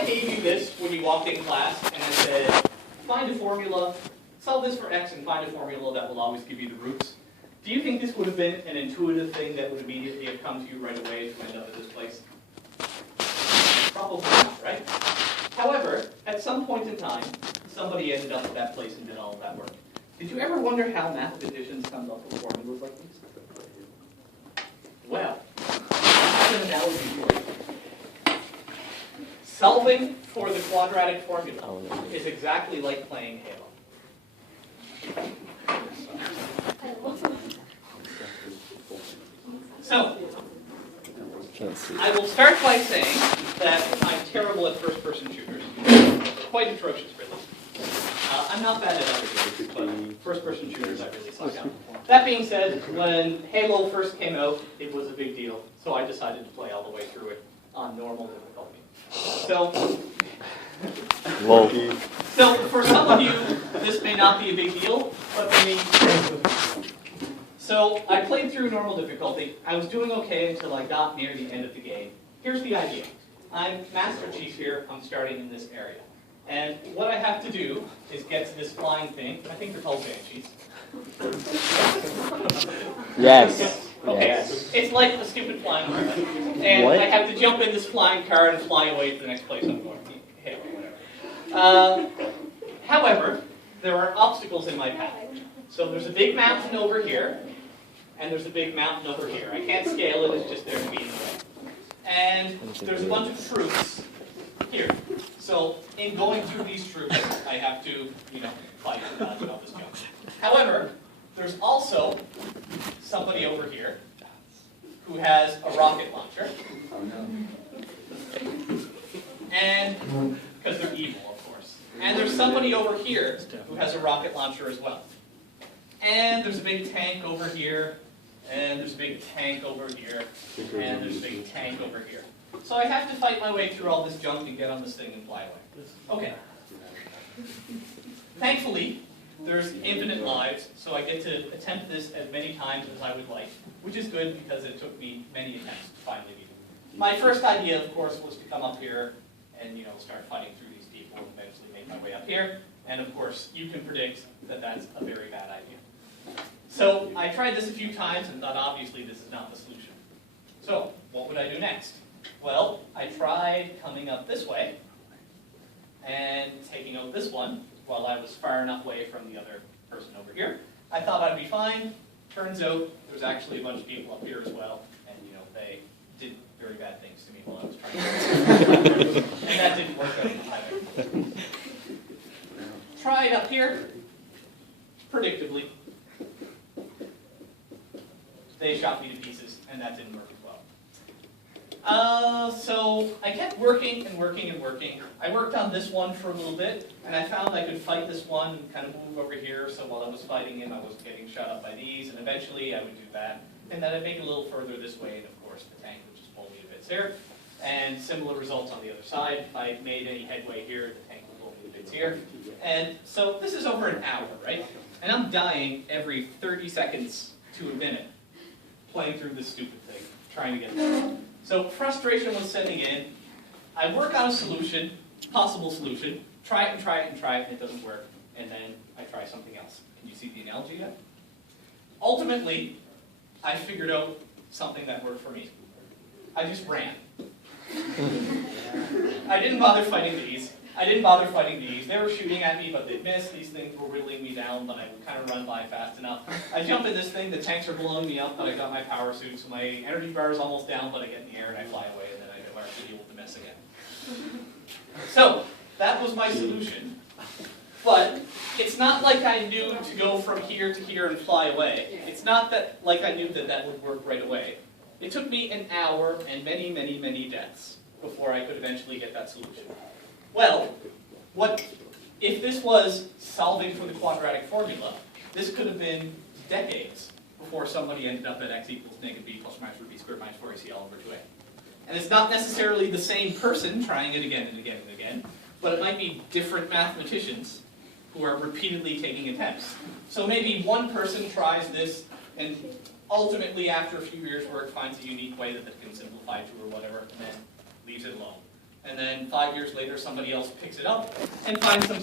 I gave you this when you walked in class and I said, find a formula, solve this for x and find a formula that will always give you the roots, do you think this would have been an intuitive thing that would immediately have come to you right away to end up at this place? Probably not, right? However, at some point in time, somebody ended up at that place and did all of that work. Did you ever wonder how mathematicians come up with formulas like these? Well, I have an analogy for you. Solving for the quadratic formula is exactly like playing Halo. So, I will start by saying that I'm terrible at first-person shooters. Quite atrocious, really. I'm not bad at other games, but first-person shooters I really suck at. That being said, when Halo first came out, it was a big deal, so I decided to play all the way through it on normal difficulty. So for some of you, this may not be a big deal, but for me, so I played through normal difficulty. I was doing okay until I got near the end of the game. Here's the idea. I'm Master Chief here. I'm starting in this area. And what I have to do is get to this flying thing. I think they're called banshees. Yes. Okay. Yes. It's like a stupid flying car. And What? I have to jump in this flying car and fly away to the next place I'm going to hit or whatever. However, there are obstacles in my path. So there's a big mountain over here, and there's a big mountain over here. I can't scale it, it's just there to be in the way. And there's a bunch of troops here. So in going through these troops, I have to, fight and dodge and all this junk. However, there's also somebody over here who has a rocket launcher. And, because they're evil, of course. And there's somebody over here who has a rocket launcher as well. And there's a big tank over here, and there's a big tank over here, and there's a big tank over here. So I have to fight my way through all this junk and get on this thing and fly away. Okay. Thankfully, there's infinite lives, so I get to attempt this as many times as I would like, which is good because it took me many attempts to finally beat it. My first idea, of course, was to come up here and start fighting through these people and eventually make my way up here. And of course, you can predict that that's a very bad idea. So I tried this a few times and thought obviously this is not the solution. So what would I do next? Well, I tried coming up this way and taking out this one while I was far enough away from the other person over here. I thought I'd be fine. Turns out there's actually a bunch of people up here as well, and they did very bad things to me while I was trying to and that didn't work out either. Tried up here, predictably. They shot me to pieces, and that didn't work as well. So I kept working and working and working. I worked on this one for a little bit, and I found I could fight this one and kind of move over here, so while I was fighting him, I wasn't getting shot up by these, and eventually I would do that. And then I'd make it a little further this way, and of course the tank would just pull me to bits here. And similar results on the other side. If I made any headway here, the tank would pull me to bits here. And so this is over an hour, right? And I'm dying every 30 seconds to a minute playing through this stupid thing, trying to get there. So frustration was setting in. I work on a solution, possible solution, try it and try it and try it, and it doesn't work. And then I try something else. Can you see the analogy yet? Ultimately, I figured out something that worked for me. I just ran. I didn't bother fighting these. They were shooting at me, but they missed. These things were whittling me down, but I would kind of run by fast enough. I jump in this thing, the tanks are blowing me up, but I got my power suit, so my energy bar is almost down, but I get in the air and I fly away, and then I never have to deal with the mess again. So, that was my solution. But it's not like I knew to go from here to here and fly away. It's not that like I knew that that would work right away. It took me an hour and many, many, many deaths before I could eventually get that solution. Well, if this was solving for the quadratic formula, this could have been decades before somebody ended up at x equals negative b plus or minus root b squared minus 4ac all over 2a. And it's not necessarily the same person trying it again and again and again, but it might be different mathematicians who are repeatedly taking attempts. So maybe one person tries this and ultimately after a few years' work finds a unique way that it can simplify to or whatever, and then leaves it alone. and then 5 years later somebody else picks it up and finds some